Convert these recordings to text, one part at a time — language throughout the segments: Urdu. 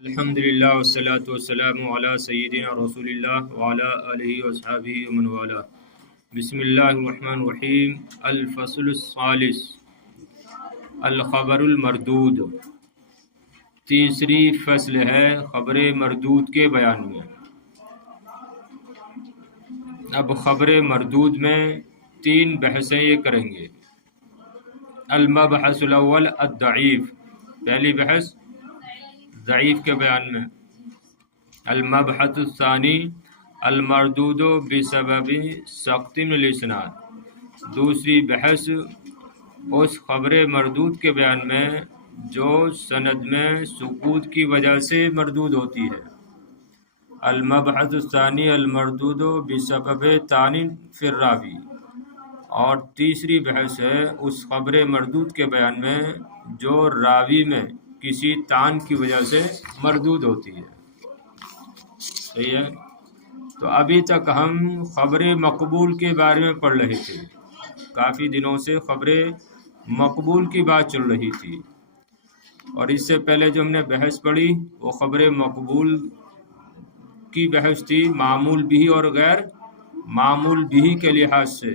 الحمدللہ والصلاة والسلام علی سیدنا رسول اللہ وعلی آلہ وصحبہ ومن والہ۔ بسم اللہ الرحمن الرحیم۔ الفصل الثالث الخبر المردود، تیسری فصل ہے خبر مردود کے بیان میں۔ اب خبر مردود میں تین بحثیں یہ کریں گے۔ المبحث الاول الضعیف، پہلی بحث ضعیف کے بیان میں۔ المبحث الثانی المردود بسبب سقط الاسناد، دوسری بحث اس خبر مردود کے بیان میں جو سند میں سقوط کی وجہ سے مردود ہوتی ہے۔ المبحث الثانی المردود بسبب طعن فی الراوی، اور تیسری بحث ہے اس خبر مردود کے بیان میں جو راوی میں کسی طعن کی وجہ سے مردود ہوتی ہے۔ صحیح ہے؟ تو ابھی تک ہم خبر مقبول کے بارے میں پڑھ رہے تھے، کافی دنوں سے خبر مقبول کی بات چل رہی تھی، اور اس سے پہلے جو ہم نے بحث پڑھی وہ خبر مقبول کی بحث تھی، معمول بھی اور غیر معمول بھی کے لحاظ سے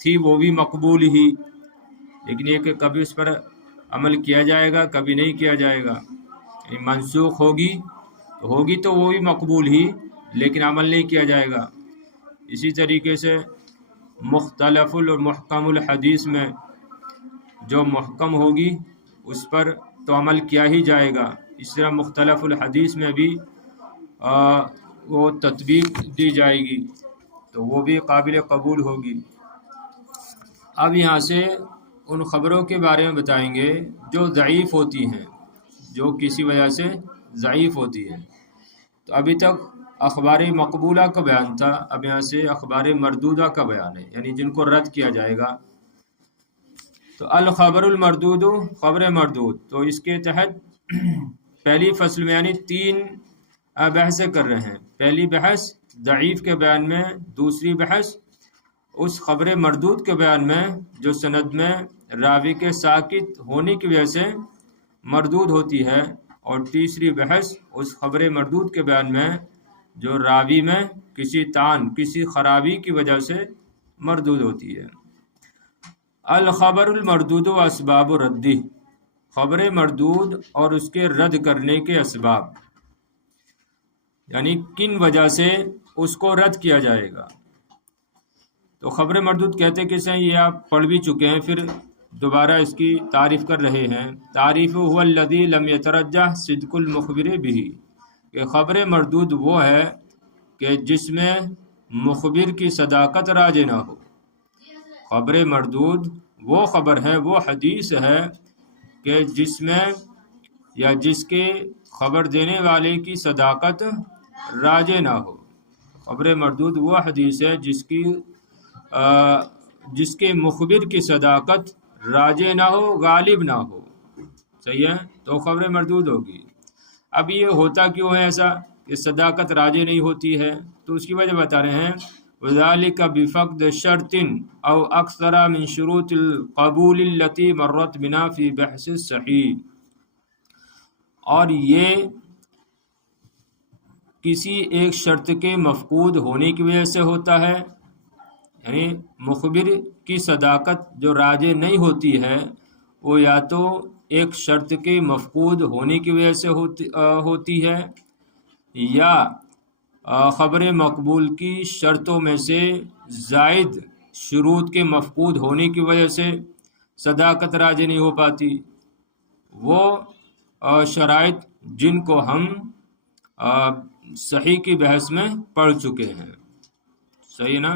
تھی، وہ بھی مقبول ہی، لیکن یہ کہ کبھی اس پر عمل کیا جائے گا کبھی نہیں کیا جائے گا، منسوخ ہوگی تو وہ بھی مقبول ہی، لیکن عمل نہیں کیا جائے گا۔ اسی طریقے سے مختلف اور محکم الحدیث میں جو محکم ہوگی اس پر تو عمل کیا ہی جائے گا، اس طرح مختلف الحدیث میں بھی وہ تطبیق دی جائے گی تو وہ بھی قابل قبول ہوگی۔ اب یہاں سے ان خبروں کے بارے میں بتائیں گے جو ضعیف ہوتی ہیں، جو کسی وجہ سے ضعیف ہوتی ہیں۔ تو ابھی تک اخبار مقبولہ کا بیان تھا، اب یہاں سے اخبار مردودہ کا بیان ہے، یعنی جن کو رد کیا جائے گا۔ تو الخبر المردود، خبر مردود، تو اس کے تحت پہلی فصل میں یعنی تین بحثیں کر رہے ہیں۔ پہلی بحث ضعیف کے بیان میں، دوسری بحث اس خبر مردود کے بیان میں جو سند میں راوی کے ساکت ہونے کی وجہ سے مردود ہوتی ہے، اور تیسری بحث اس خبر مردود کے بیان میں جو راوی میں کسی طعن، کسی خرابی کی وجہ سے مردود ہوتی ہے۔ الخبر المردود و اسباب ردی، خبر مردود اور اس کے رد کرنے کے اسباب، یعنی کن وجہ سے اس کو رد کیا جائے گا۔ تو خبر مردود کہتے کسے ہیں یہ آپ پڑھ بھی چکے ہیں، پھر دوبارہ اس کی تعریف کر رہے ہیں۔ تعریف هو الذی لم یترجح صدق المخبر به، کہ خبر مردود وہ ہے کہ جس میں مخبر کی صداقت راجح نہ ہو۔ خبر مردود وہ خبر ہے، وہ حدیث ہے کہ جس میں یا جس کے خبر دینے والے کی صداقت راجح نہ ہو۔ خبر مردود وہ حدیث ہے جس کے مخبر کی صداقت راجح نہ ہو، غالب نہ ہو۔ صحیح ہے؟ تو خبر مردود ہوگی۔ اب یہ ہوتا کیوں ہے ایسا کہ صداقت راجح نہیں ہوتی ہے؟ تو اس کی وجہ بتا رہے ہیں، وَذَلِكَ بِفَقْدِ شَرْطٍ أَوْ أَكْثَرَ مِنْ شُرُوطِ الْقَبُولِ الَّتِي مَرَّتْ بِنَا فِي بَحْثِ الصَّحِيحِ، اور یہ کسی ایک شرط کے مفقود ہونے کی وجہ سے ہوتا ہے، یعنی مخبر کی صداقت جو راجح نہیں ہوتی ہے وہ یا تو ایک شرط کے مفقود ہونے کی وجہ سے ہوتی ہے، یا خبر مقبول کی شرطوں میں سے زائد شروط کے مفقود ہونے کی وجہ سے صداقت راجح نہیں ہو پاتی۔ وہ شرائط جن کو ہم صحیح کی بحث میں پڑھ چکے ہیں۔ صحیح نا؟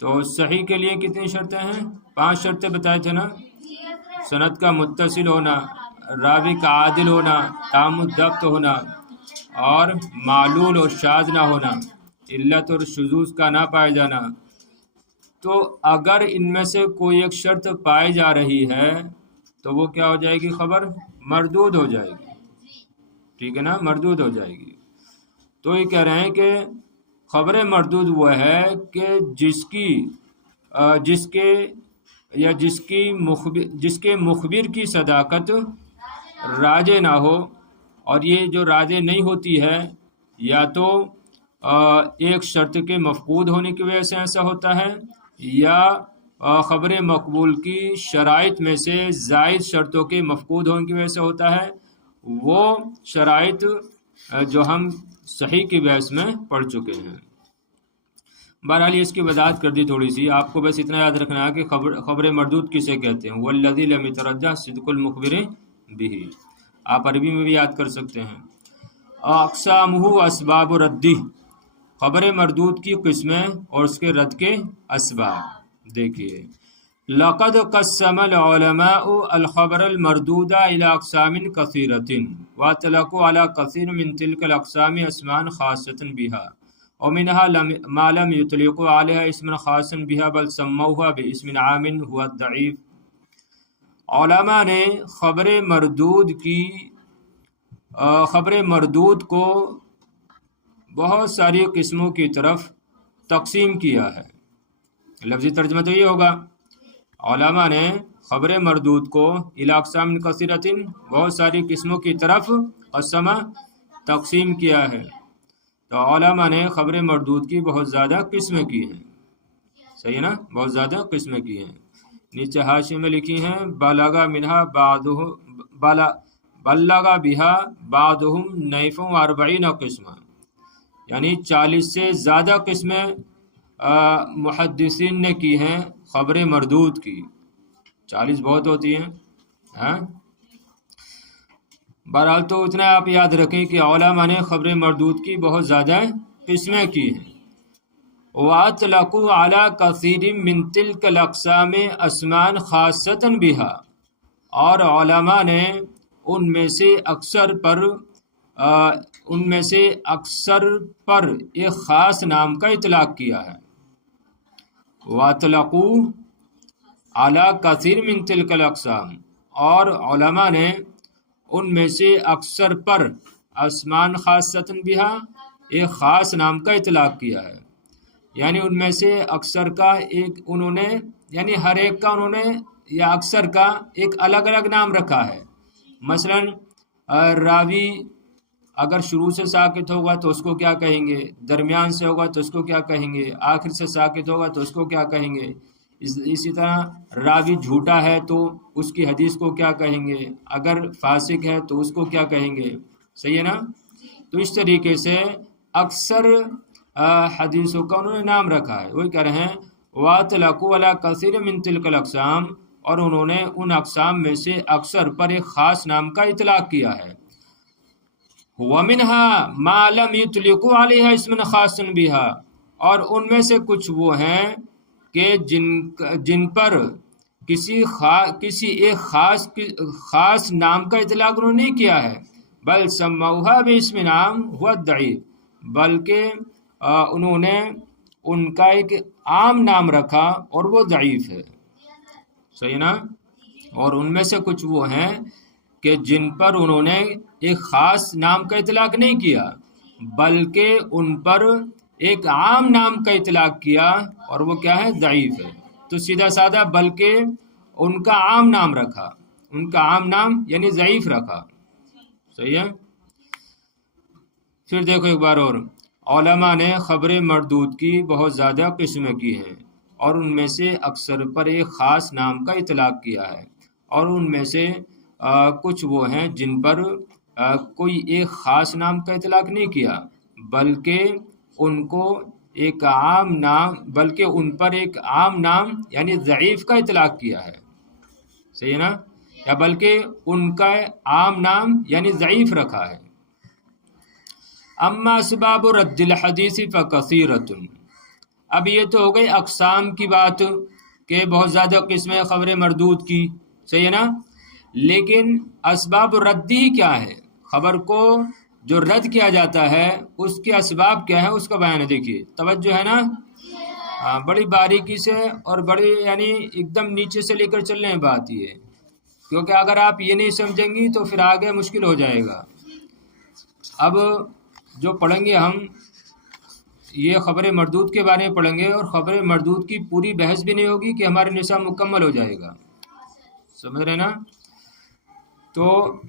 تو صحیح کے لیے کتنی شرطیں ہیں؟ 5 شرطیں بتائے تھے نا۔ سند کا متصل ہونا، راوی کا عادل ہونا، تام الضبط ہونا، اور معلول اور شاذ نہ ہونا، علت اور شذوذ کا نہ پایا جانا۔ تو اگر ان میں سے کوئی ایک شرط پائی جا رہی ہے تو وہ کیا ہو جائے گی؟ خبر مردود ہو جائے گی۔ ٹھیک ہے نا؟ مردود ہو جائے گی۔ تو یہ کہہ رہے ہیں کہ خبر مردود وہ ہے کہ جس کے مخبر کی صداقت راجح نہ ہو، اور یہ جو راجع نہیں ہوتی ہے یا تو ایک شرط کے مفقود ہونے کی وجہ سے ایسا ہوتا ہے، یا خبر مقبول کی شرائط میں سے زائد شرطوں کے مفقود ہونے کی وجہ سے ہوتا ہے، وہ شرائط جو ہم صحیح کی بحث میں پڑھ چکے ہیں۔ بہرحال اس کی وضاحت کر دی تھوڑی سی، آپ کو بس اتنا یاد رکھنا ہے کہ خبر مردود کسے کہتے ہیں، والذی لم یترجح صدق المخبر بہ، آپ عربی میں بھی یاد کر سکتے ہیں۔ اقسامہ اسباب ردی، خبر مردود کی قسمیں اور اس کے رد کے اسباب دیکھیے۔ لقد قسم العلماء الخبر المردود الى اقسام كثيرة واطلقوا على كثير من تلك الاقسام اسماء خاصة بها ومنها ما لم يطلقوا عليها اسما خاصا بها بل سموها باسم عام هو الضعيف۔ علماء نے خبر مردود کو بہت ساری قسموں کی طرف تقسیم کیا ہے۔ لفظی ترجمہ تو یہ ہوگا، علماء نے خبر مردود کو الی اقسام کثیرۃ، بہت ساری قسموں کی طرف قسمہ تقسیم کیا ہے۔ تو علماء نے خبر مردود کی بہت زیادہ قسمیں کی ہیں، صحیح ہے نا، بہت زیادہ قسمیں کی ہیں۔ نیچے حاشیے میں لکھی ہیں بلغ بہا بعضهم نحو 40 قسمہ، یعنی 40 سے زیادہ قسمیں محدثین نے کی ہیں خبر مردود کی۔ 40 بہت ہوتی ہیں، ہاں۔ بہرحال تو اتنا آپ یاد رکھیں کہ علماء نے خبر مردود کی بہت زیادہ قسمیں کی ہیں۔ وَأَطْلَقُوا عَلَى كَثِيرٍ مِّن تِلْكَ الْأَقْسَامِ أَسْمَاءً خَاصَّةً بِهَا، اور علماء نے ان میں سے اکثر پر ایک خاص نام کا اطلاق کیا ہے۔ وَأَطْلَقُوا عَلَى كَثِيرٍ مِّن تِلْكَ الْأَقْسَامِ، اور علماء نے ان میں سے اکثر پر اسمان خاصۃ بہا، ایک خاص نام کا اطلاق کیا ہے، یعنی ان میں سے اکثر کا ایک انہوں نے، یعنی ہر ایک کا انہوں نے یا اکثر کا ایک الگ الگ نام رکھا ہے۔ مثلا راوی اگر شروع سے ساکت ہوگا تو اس کو کیا کہیں گے، درمیان سے ہوگا تو اس کو کیا کہیں گے، آخر سے ساکت ہوگا تو اس کو کیا کہیں گے۔ اسی طرح راوی جھوٹا ہے تو اس کی حدیث کو کیا کہیں گے، اگر فاسق ہے تو اس کو کیا کہیں گے، صحیح ہے نا۔ تو اس طریقے سے اکثر حدیثوں کا انہوں نے نام رکھا ہے، وہی کہہ رہے ہیں وَأَطْلَقُوا عَلَى كَثِيرٍ مِّن تِلْكَ الْأَقْسَامِ، اور انہوں نے ان اقسام میں سے اکثر پر ایک خاص نام کا اطلاق کیا ہے۔ وَمِنْهَا مَا لَمْ يُطْلِقُوا عَلَيْهَا اسْمًا خَاصًا بِهَا، اور ان میں سے کچھ وہ ہیں کہ جن پر کسی ایک خاص نام کا اطلاق انہوں نے نہیں کیا ہے، بل سموها باسم عام هو الضعیف، بلکہ انہوں نے ان کا ایک عام نام رکھا اور وہ ضعیف ہے، صحیح نا۔ اور ان میں سے کچھ وہ ہیں کہ جن پر انہوں نے ایک خاص نام کا اطلاق نہیں کیا بلکہ ان پر ایک عام نام کا اطلاق کیا اور وہ کیا ہے، ضعیف ہے۔ تو سیدھا سادہ بلکہ ان کا عام نام رکھا، ان کا عام نام یعنی ضعیف رکھا، صحیح ہے۔ پھر دیکھو ایک بار اور، علماء نے خبر مردود کی بہت زیادہ قسمیں کی ہیں اور ان میں سے اکثر پر ایک خاص نام کا اطلاق کیا ہے، اور ان میں سے کچھ وہ ہیں جن پر کوئی ایک خاص نام کا اطلاق نہیں کیا بلکہ ان پر ایک عام نام یعنی ضعیف کا اطلاق کیا ہے، صحیح ہے نا، یا بلکہ ان کا عام نام یعنی ضعیف رکھا ہے۔ اما اسباب رد الحدیث فکثیرۃ، اب یہ تو ہو گئی اقسام کی بات کہ بہت زیادہ قسمیں خبر مردود کی، صحیح ہے نا، لیکن اسباب ردی کیا ہے، خبر کو جو رد کیا جاتا ہے اس کے اسباب کیا ہے، اس کا بیان ہے۔ دیکھیے توجہ ہے نا، بڑی باریکی سے اور بڑی یعنی ایک دم نیچے سے لے کر چلنے ہیں بات یہ، کیونکہ اگر آپ یہ نہیں سمجھیں گی تو پھر آگے مشکل ہو جائے گا۔ اب جو پڑھیں گے ہم یہ خبر مردود کے بارے میں پڑھیں گے، اور خبر مردود کی پوری بحث بھی نہیں ہوگی کہ ہمارا نصاب مکمل ہو جائے گا، سمجھ رہے نا۔ تو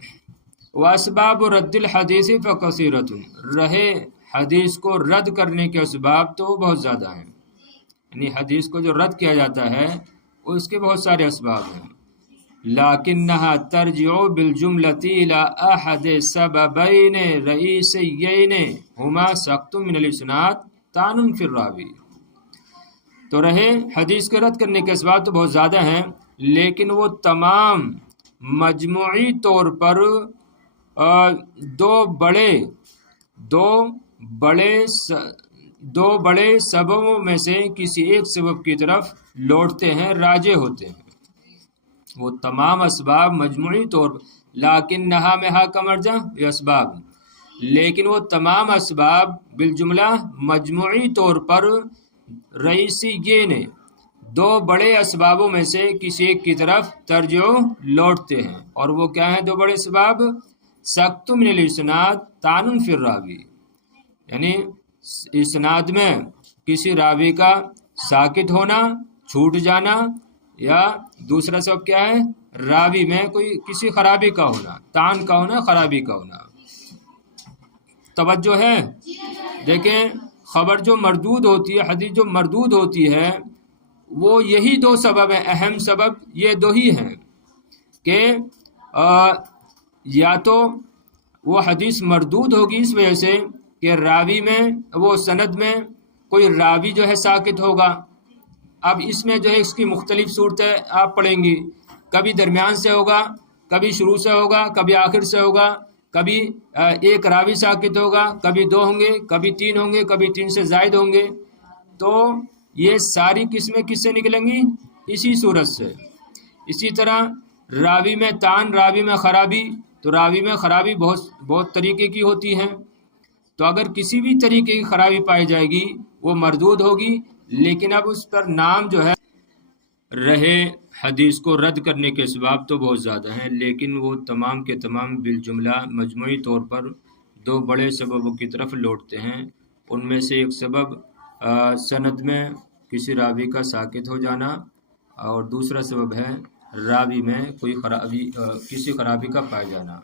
واسباب رد الحدیث فکثیرۃ، رہے حدیث کو رد کرنے کے اسباب تو بہت زیادہ ہیں، یعنی حدیث کو جو رد کیا جاتا ہے اس کے بہت سارے اسباب ہیں، لکنھا ترجع بالجملۃ الی احد سببین رئیسیین ہما سقط من الاسناد طعن فی الراوی۔ تو رہے حدیث کے رد کرنے کے اسباب تو بہت زیادہ ہیں، لیکن وہ تمام مجموعی طور پر دو بڑے سببوں میں سے کسی ایک سبب کی طرف لوٹتے ہیں، راجع ہوتے ہیں۔ وہ تمام اسباب مجموعی طور پر، لیکن نہا میں ہا کا مرجع یہ اسباب، لیکن وہ تمام اسباب بالجملہ مجموعی طور پر رئیسی یہ نے دو بڑے اسبابوں میں سے کسی ایک کی طرف ترجع لوٹتے ہیں، اور وہ کیا ہیں دو بڑے اسباب؟ سقط من الاسناد طعن فی الراوی، یعنی اسناد میں کسی راوی کا ساکت ہونا، چھوٹ جانا، یا دوسرا سبب کیا ہے راوی میں کوئی کسی خرابی کا ہونا، طعن کا ہونا، خرابی کا ہونا۔ توجہ ہے؟ دیکھیں خبر جو مردود ہوتی ہے، حدیث جو مردود ہوتی ہے، وہ یہی دو سبب ہیں، اہم سبب یہ دو ہی ہیں کہ یا تو وہ حدیث مردود ہوگی اس وجہ سے کہ راوی میں وہ سند میں کوئی راوی جو ہے ساکت ہوگا۔ اب اس میں جو ہے اس کی مختلف صورتیں آپ پڑھیں گی، کبھی درمیان سے ہوگا، کبھی شروع سے ہوگا، کبھی آخر سے ہوگا، کبھی ایک راوی ساکت ہوگا، کبھی دو ہوں گے، کبھی تین ہوں گے، کبھی تین سے زائد ہوں گے۔ تو یہ ساری قسمیں کس سے نکلیں گی؟ اسی صورت سے۔ اسی طرح راوی میں طعن، راوی میں خرابی، تو راوی میں خرابی بہت طریقے کی ہوتی ہیں، تو اگر کسی بھی طریقے کی خرابی پائی جائے گی وہ مردود ہوگی، لیکن اب اس پر نام جو ہے رہے حدیث کو رد کرنے کے اسباب تو بہت زیادہ ہیں، لیکن وہ تمام کے تمام بالجملہ مجموعی طور پر دو بڑے سببوں کی طرف لوٹتے ہیں۔ ان میں سے ایک سبب سند میں کسی راوی کا ساکت ہو جانا، اور دوسرا سبب ہے راوی میں کوئی کسی خرابی کا پایا جانا۔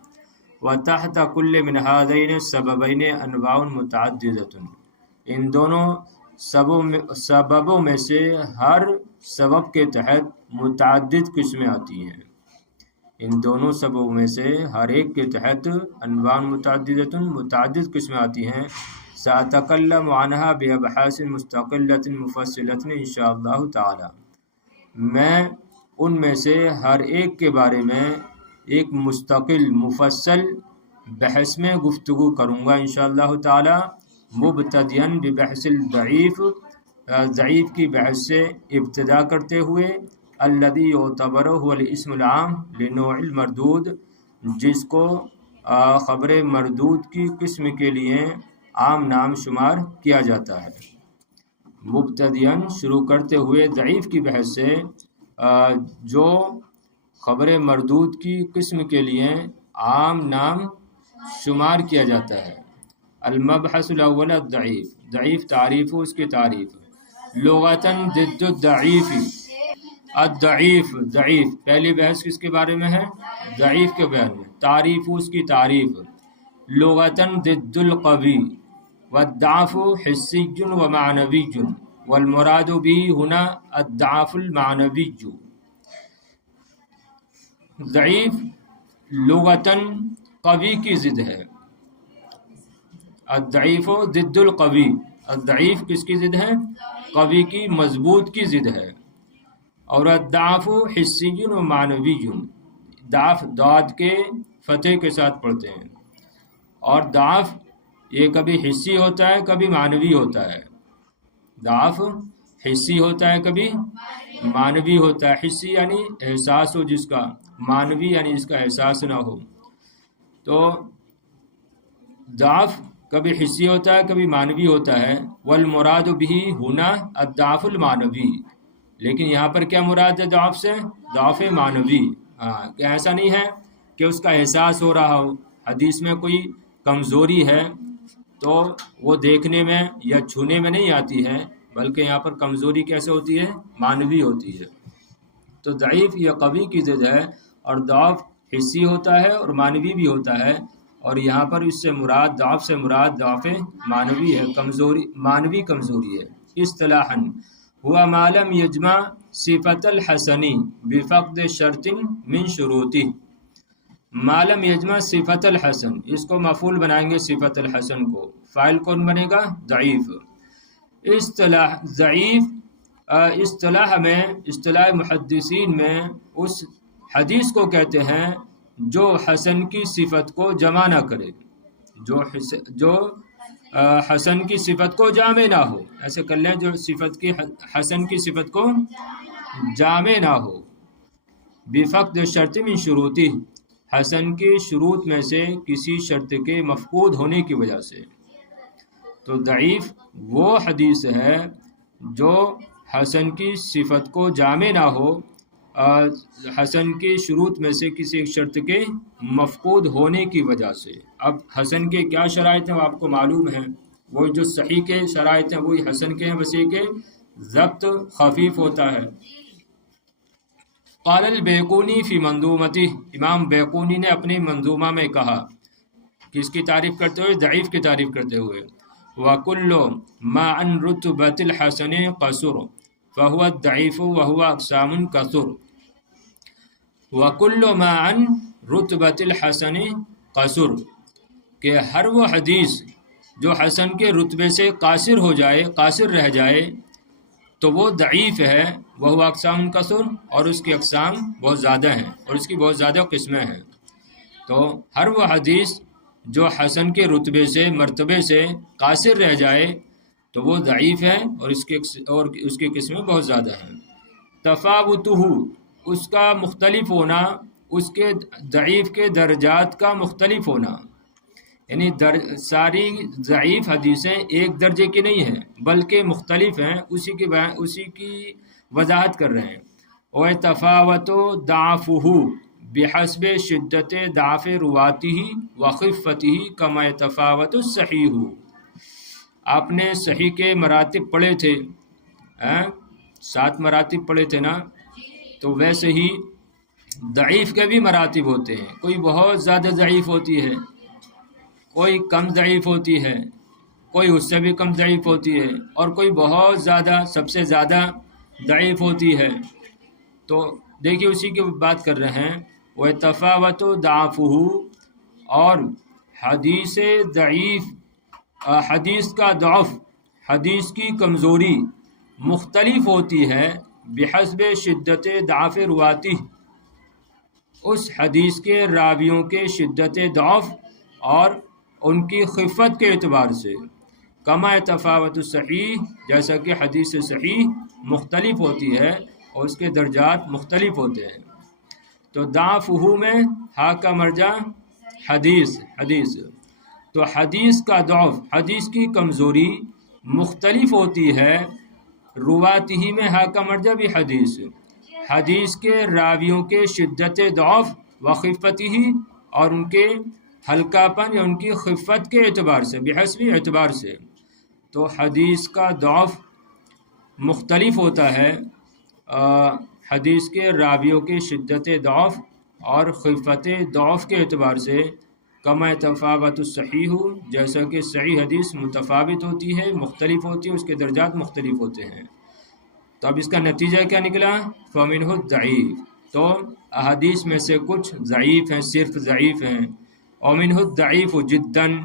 وتحت کل من هذین السببین انواع متعددۃ، ان دونوں سببوں میں سے ہر سبب کے تحت متعدد قسمیں آتی ہیں، ان دونوں سببوں میں سے ہر ایک کے تحت انواع متعددۃ متعدد قسمیں آتی ہیں۔ سأتکلم عنہا بابحاث مستقلۃ مفصلۃ انشاء اللہ تعالی، میں ان میں سے ہر ایک کے بارے میں ایک مستقل مفصل بحث میں گفتگو کروں گا انشاءاللہ تعالی، مبتدئا ببحث الضعیف، ضعیف کی بحث سے ابتدا کرتے ہوئے، الذی یعتبر هو الاسم العام لنوع المردود، جس کو خبر مردود کی قسم کے لیے عام نام شمار کیا جاتا ہے۔ مبتدئا شروع کرتے ہوئے ضعیف کی بحث سے جو خبر مردود کی قسم کے لیے عام نام شمار کیا جاتا ہے۔ المبحث الاول الضعیف، ضعیف تعریف و اس کی تعریف۔ لغتاً ضد الضعیف، الضعیف ضعیف پہلی بحث کس کے بارے میں ہے؟ ضعیف کے بیان میں۔ تعریف اس کی تعریف، لغتاً ضد القوی، والضعف حسی و معنوی، والمراد به ہنا الضعف المعنوی۔ ضعیف لغتاً قوی کی ضد ہے، الضعیف ضد القوی، الضعیف کس کی ضد ہے؟ قوی کی، مضبوط کی ضد ہے۔ اور الضعف حسی و معنوی، ضعف ضاد کے فتح کے ساتھ پڑھتے ہیں، اور ضعف یہ کبھی حسی ہوتا ہے کبھی معنوی ہوتا ہے، ضعف حسی ہوتا ہے کبھی معنوی ہوتا ہے۔ حسی یعنی احساس ہو جس کا، معنوی یعنی جس کا احساس نہ ہو۔ تو ضعف کبھی حسی ہوتا ہے کبھی معنوی ہوتا ہے۔ والمراد به ہنا الضعف المعنوی، لیکن یہاں پر کیا مراد ہے ضعف سے؟ ضعف معنوی۔ کہ ایسا نہیں ہے کہ اس کا احساس ہو رہا ہو، حدیث میں کوئی کمزوری ہے تو وہ دیکھنے میں یا چھونے میں نہیں آتی ہے، بلکہ یہاں پر کمزوری کیسے ہوتی ہے؟ معنوی ہوتی ہے۔ تو ضعیف یا قوی کی ضد ہے، اور ضعف حصی ہوتا ہے اور معنوی بھی ہوتا ہے، اور یہاں پر اس سے مراد ضعف سے مراد ضعف معنوی ہے، کمزوری، معنوی کمزوری ہے۔ اصطلاحاً ہوا ما لم یجمع صفت الحسنی بفقد شرط من شروطی، ما لم یجمع صفت الحسن، اس کو مفعول بنائیں گے صفت الحسن کو، فاعل کون بنے گا؟ ضعیف۔ اصطلاح ضعیف اصطلاح میں، اصطلاح محدثین میں اس حدیث کو کہتے ہیں جو حسن کی صفت کو جمع نہ کرے، جو حسن کی صفت کو جامع نہ ہو، ایسے کر لیں، جو صفت کی حسن کی صفت کو جامع نہ ہو، بفقد شرط من شروطی، حسن کے شروط میں سے کسی شرط کے مفقود ہونے کی وجہ سے۔ تو ضعیف وہ حدیث ہے جو حسن کی صفت کو جامع نہ ہو، حسن کے شروط میں سے کسی ایک شرط کے مفقود ہونے کی وجہ سے۔ اب حسن کے کیا شرائط ہیں وہ آپ کو معلوم ہیں، وہ جو صحیح کے شرائط ہیں وہی حسن کے ہیں، بس یہ کہ ضبط خفیف ہوتا ہے۔ قال البیقونی فی منظومتہ، امام بیقونی نے اپنی منظومہ میں کہا، کس کی تعریف کرتے ہوئے؟ ضعیف کی تعریف کرتے ہوئے، وَكُلُّ مَا عَنْ رُتْبَةِ الْحَسَنِ قَصُرُ فَهُوَ الضَّعِيفُ وَهُوَ أَقْسَامٌ كَثُرُ، وَكُلُّ مَا عَنْ رُتْبَةِ الْحَسَنِ قَصُرُ، کہ ہر وہ حدیث جو حسن کے رتبے سے قاصر ہو جائے، قاصر رہ جائے، تو وہ ضعیف ہے، وہ اقسام کثر، اور اس کی اقسام بہت زیادہ ہیں، اور اس کی بہت زیادہ قسمیں ہیں۔ تو ہر وہ حدیث جو حسن کے رتبے سے، مرتبے سے قاصر رہ جائے تو وہ ضعیف ہے، اور اس کی قسمیں بہت زیادہ ہیں۔ تفاوتہ، اس کا مختلف ہونا، اس کے ضعیف کے درجات کا مختلف ہونا، یعنی ساری ضعیف حدیثیں ایک درجے کی نہیں ہیں بلکہ مختلف ہیں، اسی کی وضاحت کر رہے ہیں۔ وَيَتَفَاوَتُ ضَعْفُهُ بحسب شدت ضعف رواته وخفته كما يتفاوت الصحیح، آپ نے صحیح کے مراتب پڑھے تھے، 7 مراتب پڑھے تھے نا، تو ویسے ہی ضعیف کے بھی مراتب ہوتے ہیں، کوئی بہت زیادہ ضعیف ہوتی ہے، کوئی کم ضعیف ہوتی ہے، کوئی اس سے بھی کم ضعیف ہوتی ہے، اور کوئی بہت زیادہ، سب سے زیادہ ضعیف ہوتی ہے۔ تو دیکھیے اسی کی بات کر رہے ہیں، وَيَتَفَاوَتُ ضَعْفُهُ، اور حدیث ضعیف، حدیث کا ضعف، حدیث کی کمزوری مختلف ہوتی ہے، بحسب شدت ضعف رواته، اس حدیث کے راویوں کے شدت ضعف اور ان کی خفت کے اعتبار سے، کما تفاوت الصحیح، جیسا کہ حدیث صحیح مختلف ہوتی ہے اور اس کے درجات مختلف ہوتے ہیں۔ تو ضعفہ میں ہا کا مرجع حدیث، تو حدیث کا ضعف، حدیث کی کمزوری مختلف ہوتی ہے، رواتی میں ہا کا مرجع بھی حدیث کے راویوں کے شدت ضعف و خفتی، اور ان کے ہلکا پن یا ان کی خفت کے اعتبار سے، بحسب اعتبار سے۔ تو حدیث کا ضعف مختلف ہوتا ہے حدیث کے راویوں کے شدت ضعف اور خفت ضعف کے اعتبار سے، کما تفاوت الصحیح، جیسا کہ صحیح حدیث متفاوت ہوتی ہے، مختلف ہوتی ہے، اس کے درجات مختلف ہوتے ہیں۔ تو اب اس کا نتیجہ کیا نکلا؟ فَمِنْهُ الضَّعِیف، تو احادیث میں سے کچھ ضعیف ہیں، صرف ضعیف ہیں، وَمِنْهُ الضَّعِیفُ جِدًّا،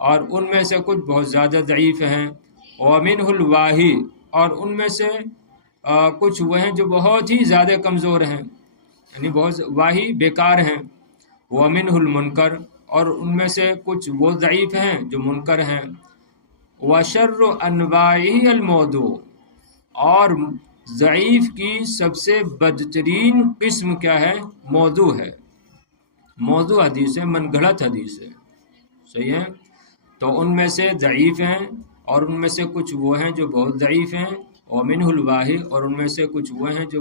اور ان میں سے کچھ بہت زیادہ ضعیف ہیں، وَمِنْهُ الْوَاہِی، اور ان میں سے کچھ وہ ہیں جو بہت ہی زیادہ کمزور ہیں، یعنی بہت واہی، بیکار ہیں، وَمِنْهُ الْمُنْکَر، اور ان میں سے کچھ وہ ضعیف ہیں جو منکر ہیں، وَشَرُّ أَنْوَاعِهِ الْمَوْضُوعُ، اور ضعیف کی سب سے بدترین قسم کیا ہے؟ موضوع ہے، موضوع حدیث ہے، من گھڑت حدیث ہے، صحیح ہے۔ تو ان میں سے ضعیف ہیں، اور ان میں سے کچھ وہ ہیں جو بہت ضعیف ہیں، وَمِنْهُ الْوَاہِی، اور ان میں سے کچھ وہ ہیں جو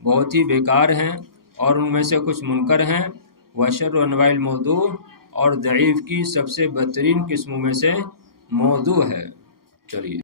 بہت ہی بیکار ہیں، اور ان میں سے کچھ منکر ہیں، وَشَرُّ أَنْوَاعِ الْمَوْضُوع، اور ضعیف کی سب سے بدترین قسموں میں سے موضوع ہے۔ چلیے